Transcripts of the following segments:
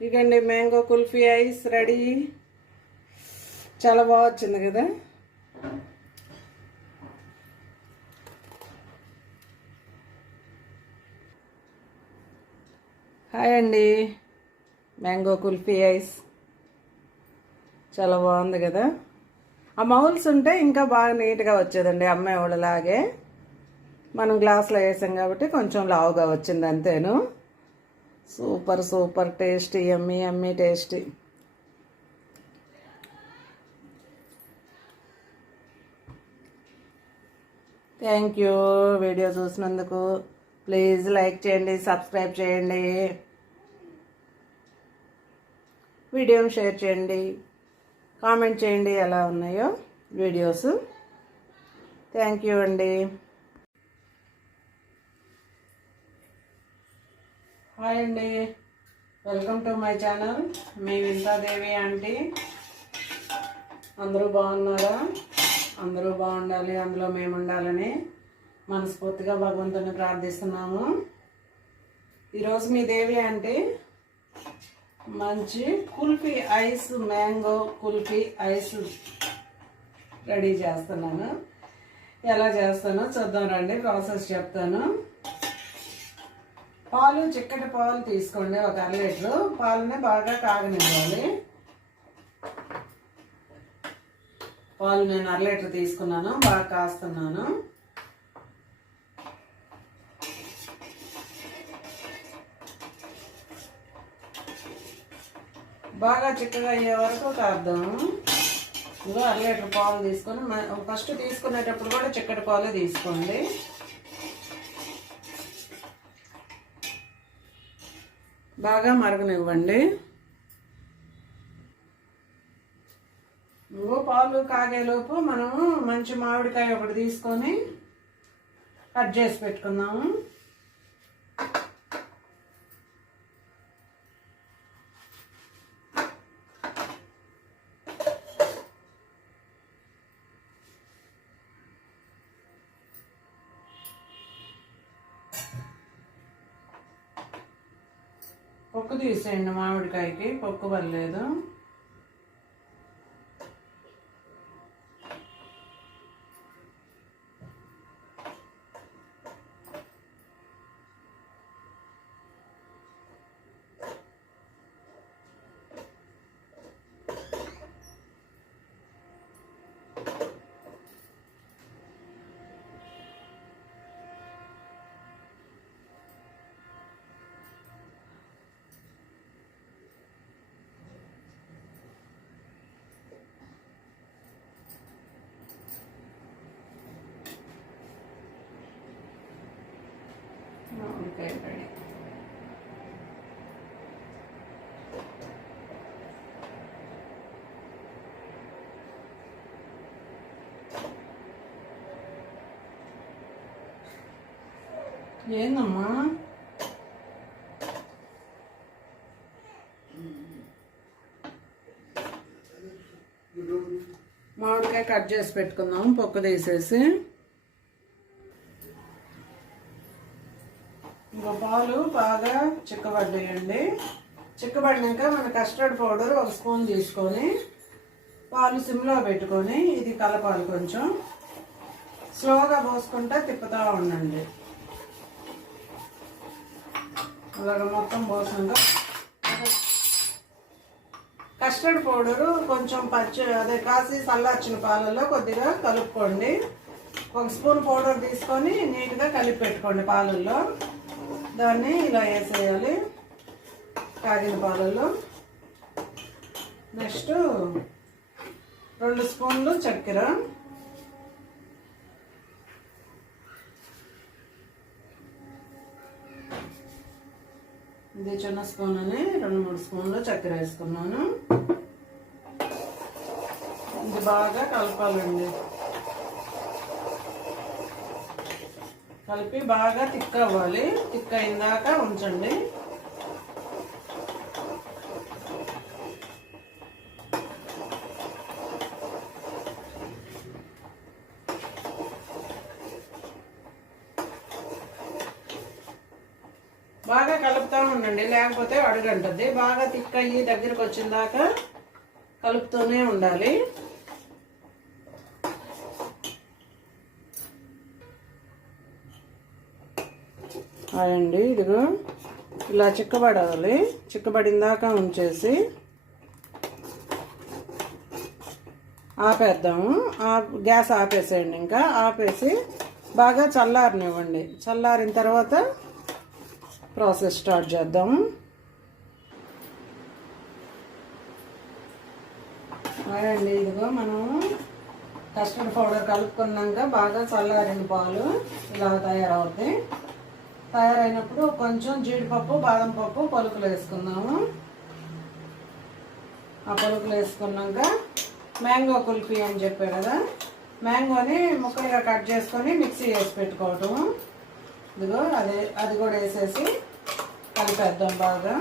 ఇదండి mango kulfi ice ready. చాలా బాగా వచ్చింది కదా? హాయ్ అండి మ్యాంగో కుల్ఫీ ఐస్. చాలా బాగుంది కదా? ఆ మౌల్స్ ఉంటే ఇంకా బాగా నీట్గా వచ్చేదండి అమ్మాయి వాళ్ళలాగే. మనం గ్లాస్లో వేసాం కాబట్టి కొంచెం లావుగా వచ్చింది అంతేను. Super super tasty yummy yummy tasty. Thank you video చూసినందుకు ప్లీజ్ లైక్ చేయండి సబ్స్క్రైబ్ చేయండి. వీడియోని షేర్ చేయండి. కామెంట్ చేయండి ఎలా ఉన్నాయో వీడియోస్. థ్యాంక్ యూ అండి. హాయ్ అండి. Welcome to my channel. Me Vinthadevi aunty. అందరూ బాగున్నారా? అందరూ బాగుండాలి. అందులో మేము ఉండాలని మనస్ఫూర్తిగా భగవంతుని ప్రార్థిస్తున్నాము. ఈరోజు మీ దేవి అంటే మంచి kulfi ice mango kulfi ice ready చేస్తున్నాను. ఎలా చేస్తానో చూద్దాం రండి ప్రాసెస్ చెప్తాను. పాలు చిక్కటి పాలు తీసుకోండి ఒక అర లీటరు పాలని బాగా కాగనివ్వాలి. పాలు నేను అర లీటర్ తీసుకున్నాను బాగా కాస్తున్నాను. బాగా చిక్కగా అయ్యే వరకు కాద్దాము ఇదిగో అర లీటర్ పాలు తీసుకొని ఫస్ట్ తీసుకునేటప్పుడు కూడా చిక్కటి పాలు తీసుకోండి. బాగా మరగనివ్వండి. ఇంకో పాలు కాగేలోపు మనము మంచి మామిడికాయ ఒకటి తీసుకొని కట్ చేసి పెట్టుకుందాము. పొక్కు తీసేయండి మామిడికాయకి పొక్కు పర్లేదు. ఏందమ్మా? మామిడికాయ కట్ చేసి పెట్టుకుందాం పొక్కు తీసేసి. ఇంకా పాలు బాగా చిక్కబడ్డాయండి. చిక్కబడినాక మన కస్టర్డ్ పౌడర్ ఒక స్పూన్ తీసుకొని పాలు సిమ్లో పెట్టుకొని ఇది కలపాలి కొంచెం. స్లోగా పోసుకుంటా తిప్పుతూ ఉండండి. అలాగ మొత్తం పోసాక కస్టర్డ్ పౌడరు కొంచెం పచ్చి అదే కాసి చల్లార్చిన పాలల్లో కొద్దిగా కలుపుకోండి. ఒక స్పూన్ పౌడర్ తీసుకొని నీట్గా కలిపి పెట్టుకోండి పాలల్లో. దాన్ని ఇలా వేసేయాలి. కాగిన పాలల్లో. నెక్స్ట్ రెండు స్పూన్లు చక్కెర. ఇది చిన్న స్పూన్ అని రెండు మూడు స్పూన్లు చక్కెర వేసుకున్నాను. ఇది బాగా కలపాలండి. కలిపి బాగా తిక్ అవ్వాలి. తిక్ అయిందాక ఉంచండి. బాగా కలుపుతూ ఉండండి. లేకపోతే అడుగంటది బాగా తిక్కయ్యి దగ్గరికి వచ్చిన దాకా కలుపుతూనే ఉండాలి. అండి ఇదిగో. ఇలా చిక్కబడాలి. చిక్కబడిన దాకా ఉంచేసి ఆపేద్దాము. ఆ గ్యాస్ ఆపేసేయండి ఇంకా. ఆపేసి బాగా చల్లారనివ్వండి. చల్లారిన తర్వాత ప్రాసెస్ స్టార్ట్ చేద్దాము. అండి ఇదిగో మనం కస్టర్డ్ పౌడర్ కలుపుకున్నాక బాగా చల్లారిన పాలు. ఇలా తయారవుతాయి తయారైనప్పుడు కొంచెం జీడిపప్పు బాదం పప్పు పలుకులు వేసుకుందాము. ఆ పలుకులు వేసుకున్నాక మ్యాంగో కుల్ఫీ అని చెప్పాడు కదా మ్యాంగోని ముక్కలుగా కట్ చేసుకొని మిక్సీ వేసి పెట్టుకోవటము. ఇదిగో అదే అది కూడా వేసేసి కలిపేద్దాం బాగా.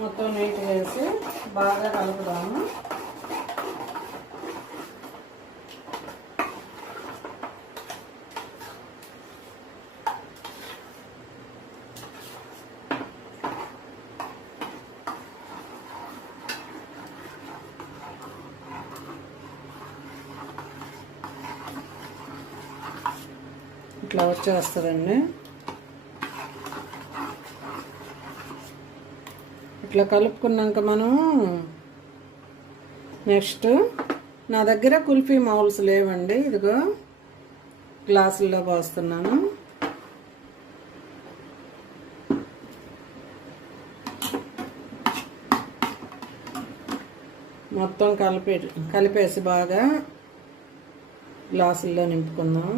మొత్తం నీట్గా వేసి బాగా కలుపుదాము. ఇట్లా వచ్చేస్తుందండి. ఇట్లా కలుపుకున్నాక మనం నెక్స్ట్ నా దగ్గర కుల్ఫీ మౌల్స్ లేవండి. ఇదిగో గ్లాసుల్లో పోస్తున్నాను. మొత్తం కలిపే కలిపేసి బాగా గ్లాసుల్లో నింపుకుందాం.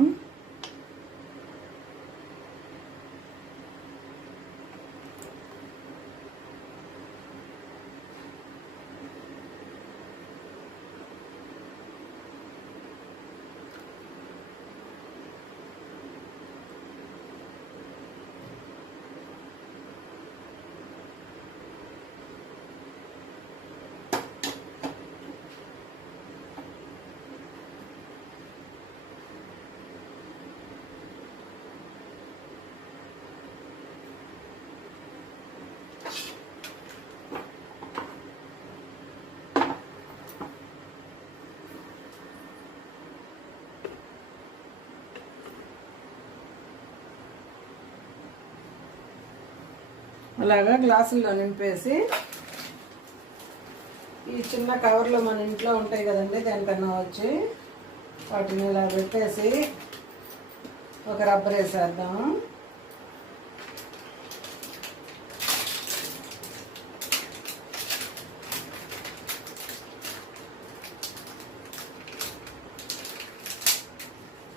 అలాగా గ్లాసుల్లో నింపేసి ఈ చిన్న కవర్లో మన ఇంట్లో ఉంటాయి కదండి దానికన్నా వచ్చి వాటిని ఇలా పెట్టేసి ఒక రబ్బర్ వేసేద్దాం.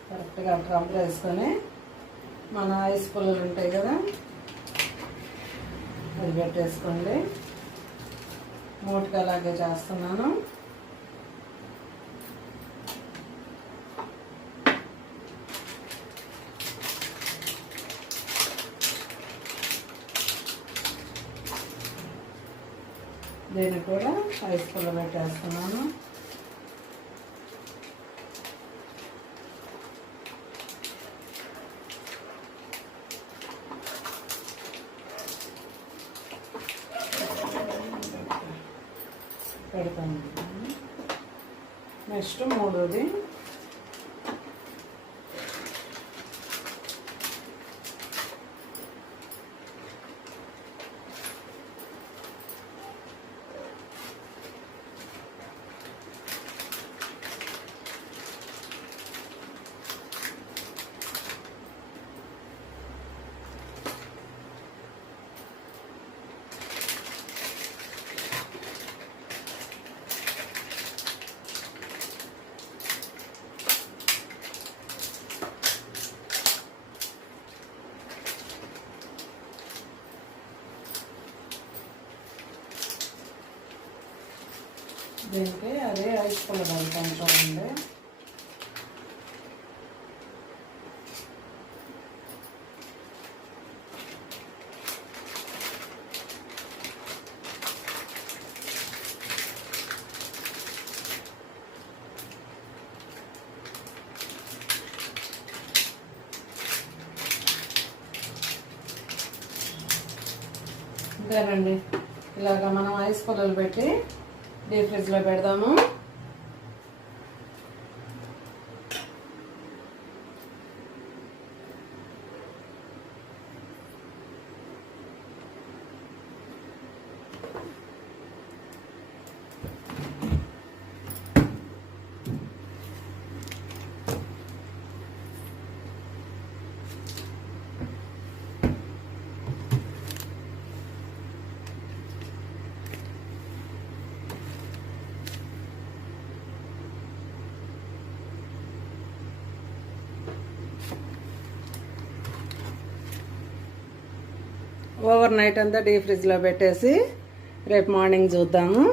కరెక్ట్గా రబ్బర్ వేసుకొని మన ఐస్ పుల్లలు ఉంటాయి కదా ఇది పెట్టేసుకోండి మూటగా అలాగే చేస్తున్నాను. దీన్ని కూడా ఐస్ పుల్ల పెట్టేస్తున్నాను. నెక్స్ట్ మూడోది దీనికి అదే ఐస్ కలర్ కొంచెం ఉంది ఇలాగ మనం ఐస్ పొలలు పెట్టి డీప్ ఫ్రిడ్జ్లో పెడదాము ఓవర్ నైట్ అంతా డీప్ ఫ్రిడ్జ్లో పెట్టేసి రేపు మార్నింగ్ చూద్దాము.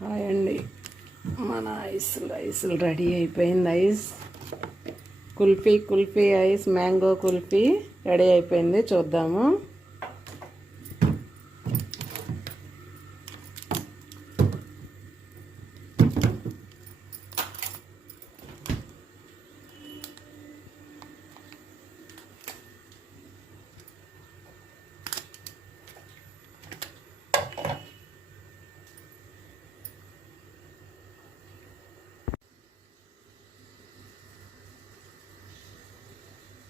హాయ్ అండి. మన ఐస్ ఐస్లు రెడీ అయిపోయింది. Ice kulfi kulfi ice mango kulfi ready అయిపోయింది. చూద్దాము.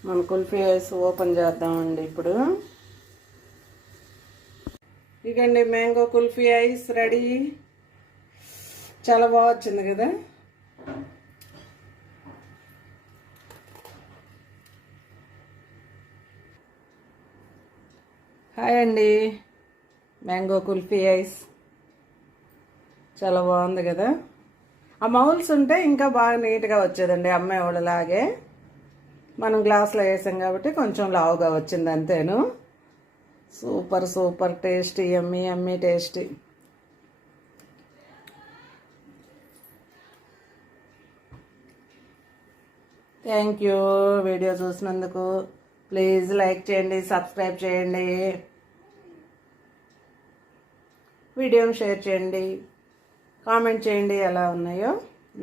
మన కుల్ఫీ ఐస్ ఓపెన్ చేద్దామండి ఇప్పుడు. ఇకండి మ్యాంగో కుల్ఫీ ఐస్ రెడీ. చాలా బాగా వచ్చింది కదా? హాయ్ అండి మ్యాంగో కుల్ఫీ ఐస్ చాలా బాగుంది కదా? ఆ మౌల్స్ ఉంటే ఇంకా బాగా నీట్గా వచ్చేదండి అమ్మాయి వాళ్ళలాగే. మనం గ్లాస్లో వేసాం కాబట్టి కొంచెం లావుగా వచ్చింది అంతేను. Super super tasty yummy yummy tasty thank you video చూసినందుకు ప్లీజ్ లైక్ చేయండి సబ్స్క్రైబ్ చేయండి. వీడియోని షేర్ చేయండి. కామెంట్ చేయండి ఎలా ఉన్నాయో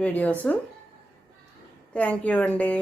వీడియోస్ థ్యాంక్ యూ అండి.